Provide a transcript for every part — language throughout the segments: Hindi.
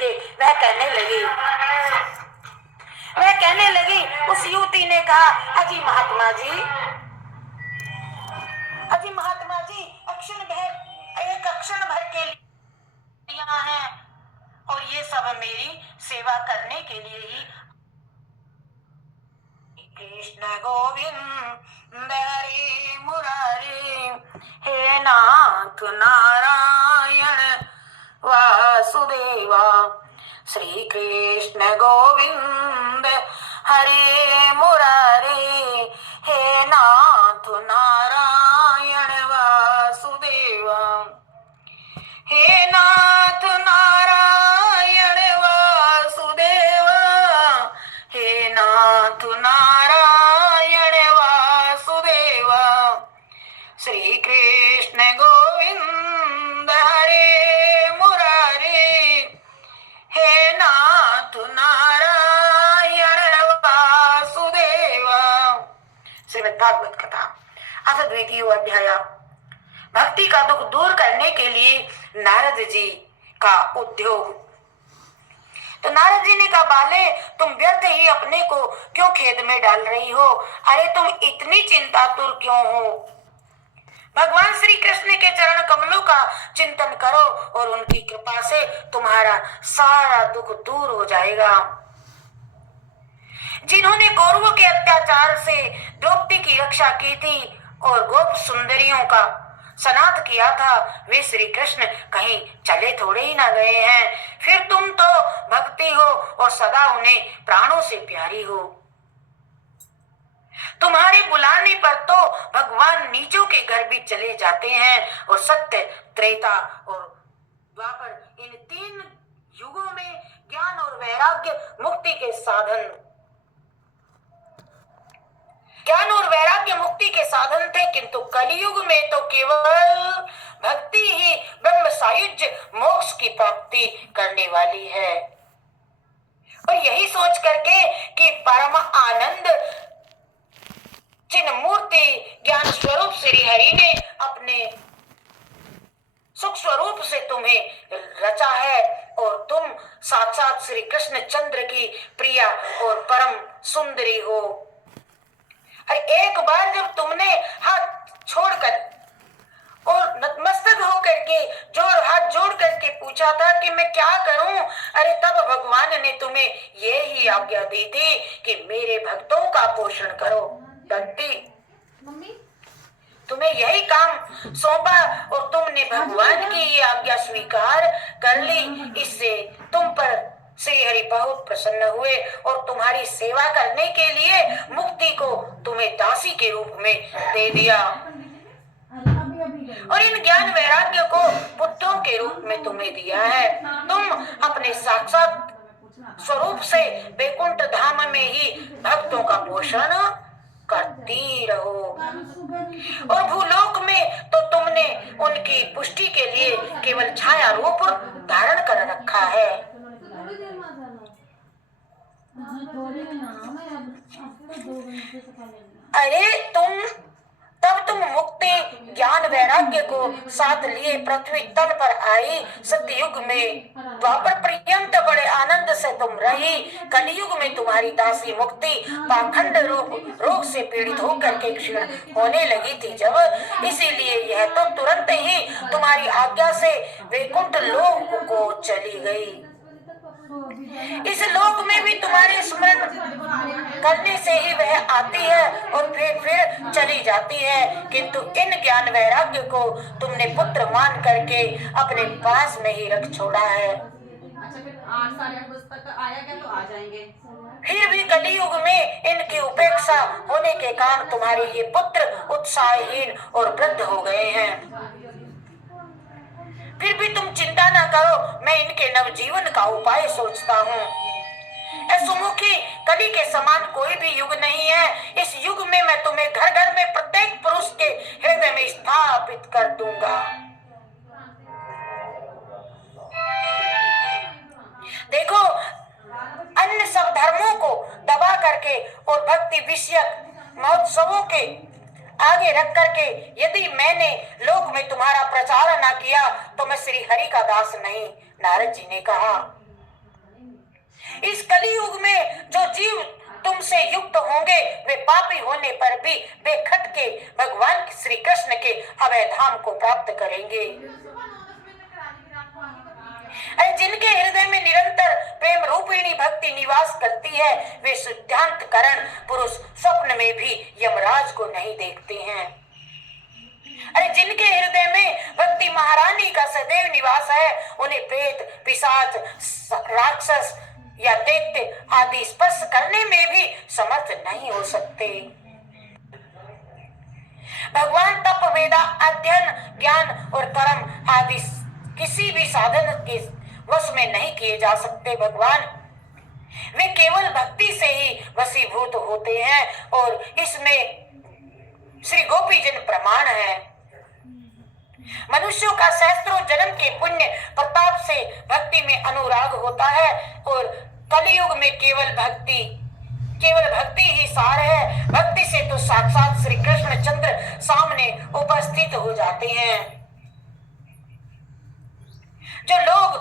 करके वह कहने लगी, उस युवती ने कहा, अजी महात्मा जी, एक क्षण भर के लिए यहाँ है और ये सब मेरी सेवा करने के लिए ही। कृष्ण गोविंद हरे मुरारी, हे नाथ नारायण वासुदेवा। श्री कृष्ण गोविंद हरे मुरारी, हे नाथ नारायण वासुदेवा। हे नाथ नारायण वासुदेवा, हे नाथ नारायण वासुदेवा। श्री कृष्ण गोविंद हरे मुरारी, हे नाथ नारायण वासुदेवा। श्रीमद् भागवत कथा अथ द्वितीय अध्याय। भक्ति का दुख दूर करने के लिए नारद जी का उद्योग। तो नारद जी ने कहा, बाले तुम व्यर्थ ही अपने को क्यों खेद में डाल रही हो? अरे तुम इतनी चिंतातुर क्यों हो? भगवान श्री कृष्ण के चरण कमलों का चिंतन करो और उनकी कृपा से तुम्हारा सारा दुख दूर हो जाएगा। जिन्होंने कौरवों के अत्याचार से द्रौपदी की रक्षा की थी और गोप सुंदरियों का सनाथ किया था, वे श्री कृष्ण कहीं चले थोड़े ही ना गए हैं। फिर तुम तो भक्ति हो और सदा उन्हें प्राणों से प्यारी हो। तुम्हारे बुलाने पर तो भगवान नीचों के घर भी चले जाते हैं और सत्य, त्रेता और द्वापर इन तीन युगों में ज्ञान और वैराग्य मुक्ति के साधन थे, किंतु कलियुग में तो केवल भक्ति ही ब्रह्म सायुज्य मोक्ष की प्राप्ति करने वाली है। और यही सोच करके कि परम आनंद चिन्ह मूर्ति ज्ञान स्वरूप श्री हरि ने अपने सुख स्वरूप से तुम्हें रचा है और तुम साक्षात श्री कृष्ण चंद्र की प्रिया और परम सुंदरी हो। एक बार जब तुमने हाथ छोड़कर और नतमस्तक होकर के हाथ जोड़ करके पूछा था कि मैं क्या करूं, अरे तब भगवान ने तुम्हें ये ही आज्ञा दी थी कि मेरे भक्तों का पोषण करो। भक्ति तुम्हें यही काम सौंपा और तुमने भगवान की ये आज्ञा स्वीकार कर ली। इससे तुम पर श्री हरि बहुत प्रसन्न हुए और तुम्हारी सेवा करने के लिए मुक्ति को तुम्हें दासी के रूप में दे दिया और इन ज्ञान वैराग्य को पुत्रों के रूप में तुम्हें दिया है। तुम अपने साक्षात स्वरूप से वैकुंठ धाम में ही भक्तों का पोषण करती रहो और भूलोक में तो तुमने उनकी पुष्टि के लिए केवल छाया रूप धारण कर रखा है। अरे तुम मुक्ति ज्ञान वैराग्य को साथ लिए पृथ्वी तल पर आई। सतयुग में द्वापर पर्यंत बड़े आनंद से तुम रही। कलियुग में तुम्हारी दासी मुक्ति पाखंड रोग से पीड़ित होकर के क्षीण होने लगी थी जब, इसीलिए यह तो तुरंत ही तुम्हारी आज्ञा से वैकुंठ लोक को चली गई। इस लोक में भी तुम्हारे स्मरण करने से ही वह आती है और फिर चली जाती है, किंतु इन ज्ञान वैराग्य को तुमने पुत्र मान करके अपने पास में ही रख छोड़ा है। फिर भी कलियुग में इनकी उपेक्षा होने के कारण तुम्हारे ये पुत्र उत्साहहीन और वृद्ध हो गए हैं। फिर भी तुम चिंता न करो, मैं इनके नवजीवन का उपाय सोचता हूँ। सुमुखी, कली के समान कोई भी युग नहीं है। इस युग में मैं तुम्हें घर घर में प्रत्येक पुरुष के हृदय में स्थापित कर दूंगा। देखो, अन्य सब धर्मों को दबा करके और भक्ति विषयक महोत्सवों के आगे रख करके यदि मैंने लोक में तुम्हारा प्रचार न किया तो मैं श्री हरि का दास नहीं। नारद जी ने कहा, इस कलियुग में जो जीव तुमसे युक्त होंगे वे पापी होने पर भी बेखट के भगवान श्री कृष्ण के अभय धाम को प्राप्त करेंगे। अरे जिनके हृदय में निरंतर प्रेम रूपिणी भक्ति निवास करती है वे शुद्धांत करण पुरुष स्वप्न में भी यमराज को नहीं देखते हैं। अरे जिनके हृदय में भक्ति महारानी का सदैव निवास है उन्हें प्रेत पिशाच राक्षस या दैत्य आदि स्पर्श करने में भी समर्थ नहीं हो सकते। भगवान तप वेदा अध्ययन ज्ञान और कर्म आदि किसी भी साधन के वश में नहीं किए जा सकते। भगवान वे केवल भक्ति से ही वशीभूत होते हैं और इसमें श्री गोपी जन प्रमाण है। मनुष्यों का सहस्त्रों जन्म के पुण्य प्रताप से भक्ति में अनुराग होता है और कलियुग में केवल भक्ति ही सार है। भक्ति से तो साक्षात श्री कृष्ण चंद्र सामने उपस्थित हो जाते हैं। जो लोग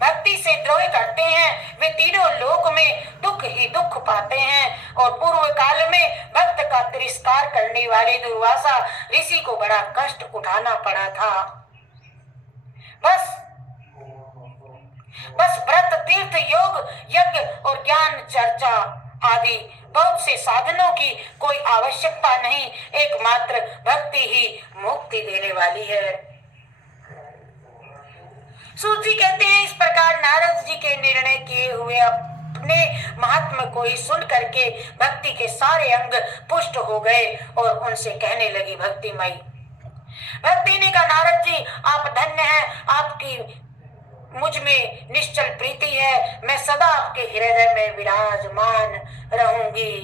भक्ति से द्रोह करते हैं वे तीनों लोक में दुख ही दुख पाते हैं। और पूर्व काल में भक्त का तिरस्कार करने वाले दुर्वासा ऋषि को बड़ा कष्ट उठाना पड़ा था। बस व्रत तीर्थ योग यज्ञ और ज्ञान चर्चा आदि बहुत से साधनों की कोई आवश्यकता नहीं, एकमात्र भक्ति ही मुक्ति देने वाली है। सूत जी कहते हैं इस प्रकार नारद जी के निर्णय किए हुए अपने महात्मा को ही सुन करके भक्ति के सारे अंग पुष्ट हो गए और उनसे कहने लगी भक्तिमयी। भक्ति ने कहा नारद जी आप धन्य हैं, आपकी मुझ में निश्चल प्रीति है, मैं सदा आपके हृदय में विराजमान रहूंगी,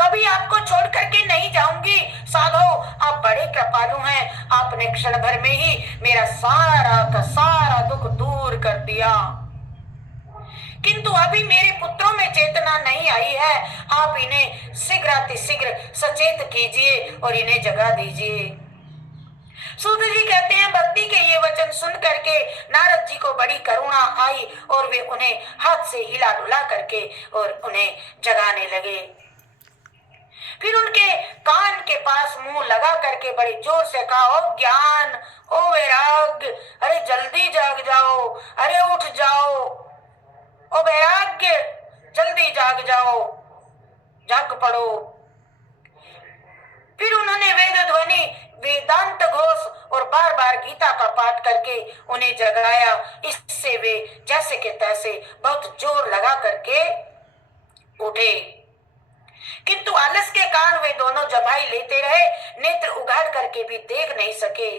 कभी आपको छोड़ करके नहीं जाऊंगी। साधो आप बड़े कृपालु हैं, आपने क्षण भर में ही मेरा सारा का सारा दुख दूर कर दिया, किंतु अभी मेरे पुत्रों में चेतना नहीं आई है, आप इन्हें शीघ्रातिशीघ्र सचेत कीजिए और इन्हें जगा दीजिए। सूत जी कहते हैं भक्ति के ये वचन सुन करके नारद जी को बड़ी करुणा आई और वे उन्हें हाथ से हिला डुला करके और उन्हें जगाने लगे। फिर उनके कान के पास मुंह लगा करके बड़े जोर से कहा ओ ज्ञान ओ वैराग्य, अरे जल्दी जाग जाओ, अरे उठ जाओ, ओ वैराग्य जल्दी जाग जाओ, जाग पड़ो। फिर उन्होंने वेद ध्वनि वेदांत घोष और बार बार गीता का पाठ करके उन्हें जगाया। इससे वे जैसे के तैसे बहुत जोर लगा करके उठे, किंतु आलस के कारण वे दोनों जमाई लेते रहे, नेत्र उघाड़ करके भी देख नहीं सके।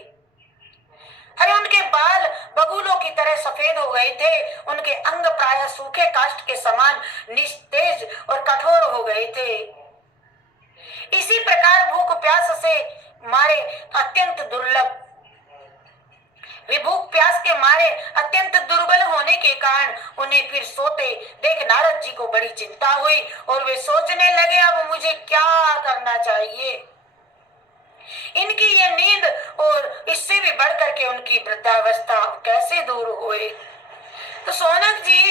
अरे उनके बाल बगुलों की तरह सफेद हो गए थे, उनके अंग प्राय सूखे काष्ठ के समान निस्तेज और कठोर हो गए थे। इसी प्रकार भूख प्यास से मारे अत्यंत दुर्लभ वे भूख प्यास के मारे अत्यंत दुर्बल होने के कारण उन्हें फिर सोते देख नारद जी को बड़ी चिंता हुई और वे सोचने लगे अब मुझे क्या करना चाहिए। इनकी ये नींद और इससे भी बढ़ करके उनकी वृद्धावस्था कैसे दूर हुए। तो सोनक जी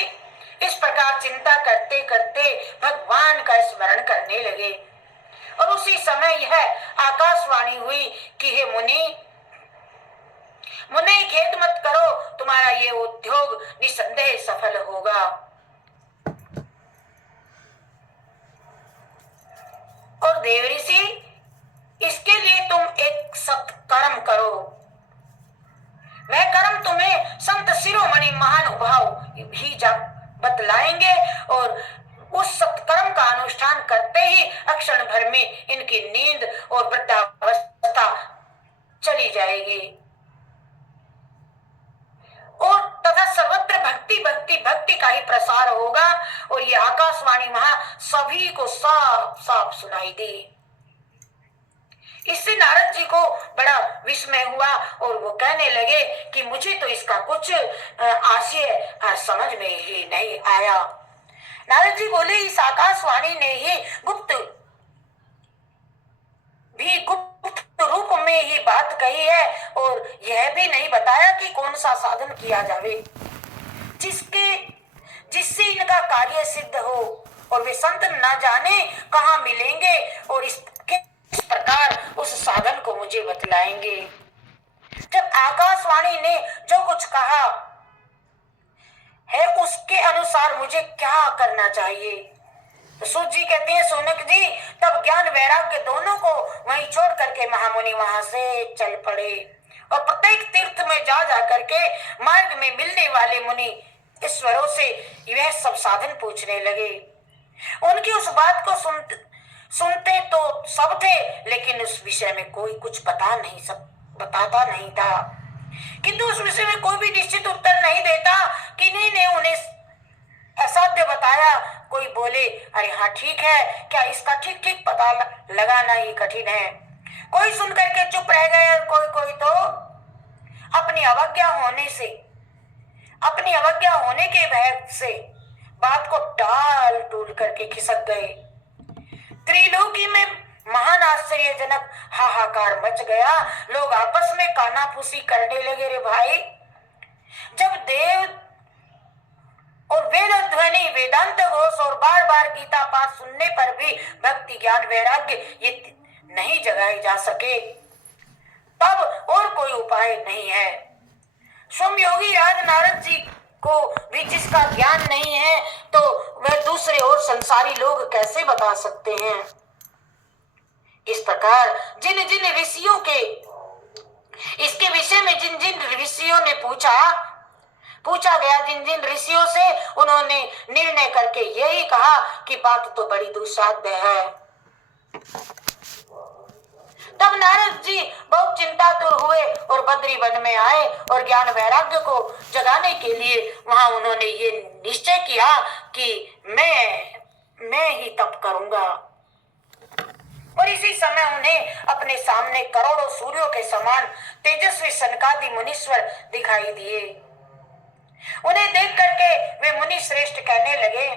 इस प्रकार चिंता करते करते भगवान का स्मरण करने लगे और उसी समय यह आकाशवाणी हुई कि हे मुनि खेद मत करो, तुम्हारा ये उद्योग निसंदेह सफल होगा। और देवऋषि इसके लिए तुम एक सत् कर्म करो, वह कर्म तुम्हें संत शिरोमणि महानुभाव भी बतलाएंगे और उस सत्कर्म का अनुष्ठान करते ही अक्षण भर में इनकी नींद और वृद्धावस्था चली जाएगी और तथा सर्वत्र भक्ति भक्ति भक्ति का ही प्रसार होगा और ये आकाशवाणी वहां सभी को साफ साफ सुनाई दी। इससे नारद जी को बड़ा विस्मय हुआ और वो कहने लगे कि मुझे तो इसका कुछ आशय समझ में ही नहीं आया। नारद जी बोले इस आकाशवाणी ने ही गुप्त रूप में ही बात कही है और यह भी नहीं बताया कि कौन सा साधन किया जावे। जिसके जिससे इनका कार्य सिद्ध हो, और वे संत न जाने कहाँ मिलेंगे और इस प्रकार उस साधन को मुझे बतलाएंगे। जब आकाशवाणी ने जो कुछ कहा है उसके अनुसार मुझे क्या करना चाहिए? तो सूत जी कहते हैं, सोनक जी, तब ज्ञान वैराग्य दोनों को वहीं छोड़ करके महामुनि वहां से चल पड़े और प्रत्येक तीर्थ में जा करके मार्ग में मिलने वाले मुनि ईश्वरों से यह सब साधन पूछने लगे। उनकी उस बात को सुनते तो सब थे, लेकिन उस विषय में कोई कुछ बताता नहीं था, किंतु उस विषय में कोई भी निश्चित उत्तर नहीं देता। किन्हीं ने उन्हें असाध्य बताया, कोई बोले अरे हाँ ठीक है, क्या इसका ठीक ठीक पता लगाना ही कठिन है। कोई सुन करके चुप रह गए और कोई तो अपनी अवज्ञा होने के भय से बात को टाल टूल करके खिसक गए। त्रिलोकी में महान आश्चर्यजनक हाहाकार मच गया। लोग आपस में कानाफूसी करने लगे, रे भाई, जब देव और वेद ध्वनि, वेदांत घोष और बार बार गीता पाठ सुनने पर भी भक्ति ज्ञान वैराग्य ये नहीं जगाए जा सके, तब और कोई उपाय नहीं है। स्वयं योगी राज नारद जी को भी जिसका ज्ञान नहीं है, तो वह दूसरे और संसारी लोग कैसे बता सकते हैं। इस प्रकार जिन जिन ऋषियों के इसके विषय में जिन जिन ऋषियों ने पूछा गया, जिन जिन ऋषियों से, उन्होंने निर्णय करके यही कहा कि बात तो बड़ी दुस्साध्य है। तब नारद जी बहुत चिंतातुर हुए और बद्री वन में आए और ज्ञान वैराग्य को जगाने के लिए वहां उन्होंने ये निश्चय किया कि मैं ही तप करूंगा। और इसी समय उन्हें अपने सामने करोड़ों सूर्यों के समान तेजस्वी सनकादि मुनीश्वर दिखाई दिए। उन्हें देख करके वे मुनि श्रेष्ठ कहने लगे।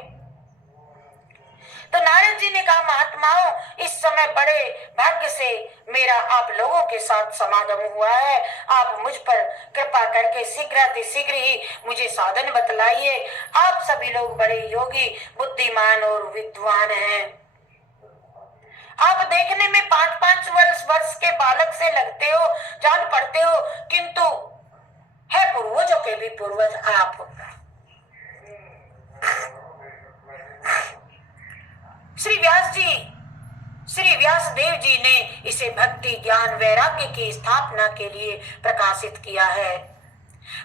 तो नारद जी ने कहा, महात्माओं, इस समय बड़े भाग्य से मेरा आप लोगों के साथ समागम हुआ है। आप मुझ पर कृपा करके शीघ्र ही मुझे साधन बतलाइए। आप सभी लोग बड़े योगी, बुद्धिमान और विद्वान हैं। आप देखने में 5-5 वर्ष के बालक से लगते हो, जान पड़ते हो, किंतु है पूर्वजों के भी पूर्वज आप। श्री व्यास देव जी ने इसे भक्ति ज्ञान वैराग्य की स्थापना के लिए प्रकाशित किया है।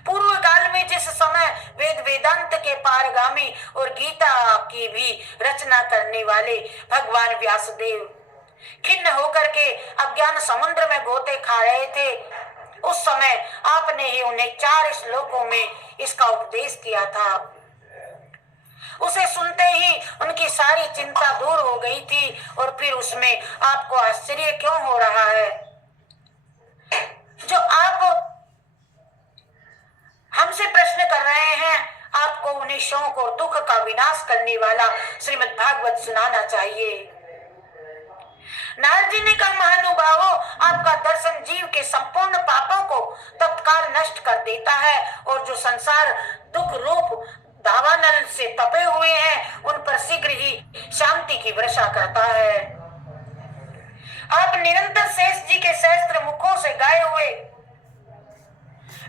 पूर्व काल में जिस समय वेदांत के पारगामी और गीता की भी रचना करने वाले भगवान व्यासदेव खिन्न होकर के अज्ञान समुद्र में गोते खा रहे थे, उस समय आपने ही उन्हें 4 श्लोकों में इसका उपदेश किया था। उसे सुनते ही उनकी सारी चिंता दूर हो गई थी। और फिर उसमें आपको आश्चर्य क्यों हो रहा है? जो आप हमसे प्रश्न कर रहे हैं, आपको उन्हें शोक और दुख का विनाश करने वाला श्रीमद् भागवत सुनाना चाहिए। नारद जी ने कहा, महानुभावों, आपका दर्शन जीव के संपूर्ण पापों को तत्काल नष्ट कर देता है और जो संसार दुख रूप दावानल से तपे हुए हैं, उन पर शीघ्र ही शांति की वर्षा करता है। आप निरंतर शेष जी के सहस्त्र मुखों से गाए हुए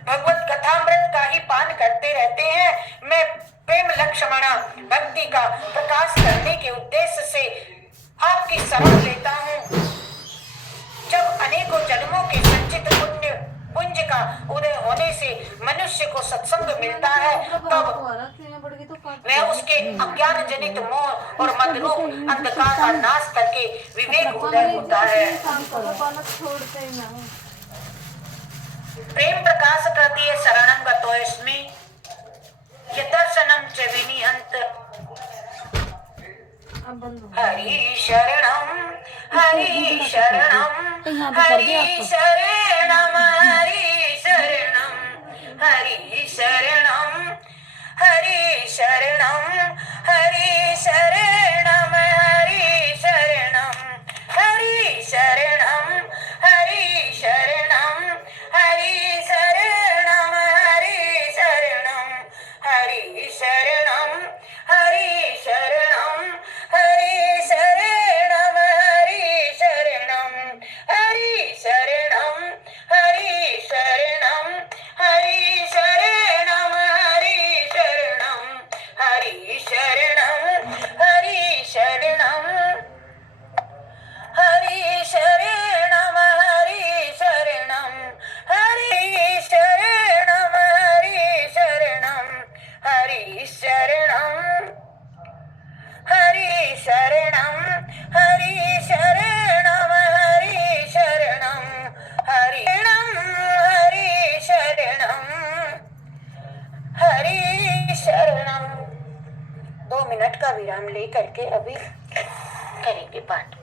भगवत कथामृत का ही पान करते रहते हैं। मैं प्रेम लक्ष्मणा भक्ति का प्रकाश करने के उद्देश्य से आपकी शरण लेता हूँ। जब अनेकों जन्मों के संचित पुंज का उदय होने से मनुष्य को सत्संग मिलता है, तब वह उसके अज्ञान जनित मोह और मदरूप अंधकार का नाश करके विवेक उदय होता है। प्रेम प्रकाश प्रति शरणं गतोऽस्मि यदर्शनं च विनिहन्त हरि शरणं हरि शरणं हरि शरणं हरि शरणं हरि शरणं हरि शरणं हरि शरणं हरि शरणं हरि शरणं हरि शरणं हरि शरणं हरि शरणं हरि मिनट का विराम ले करके अभी करेंगे पाठ।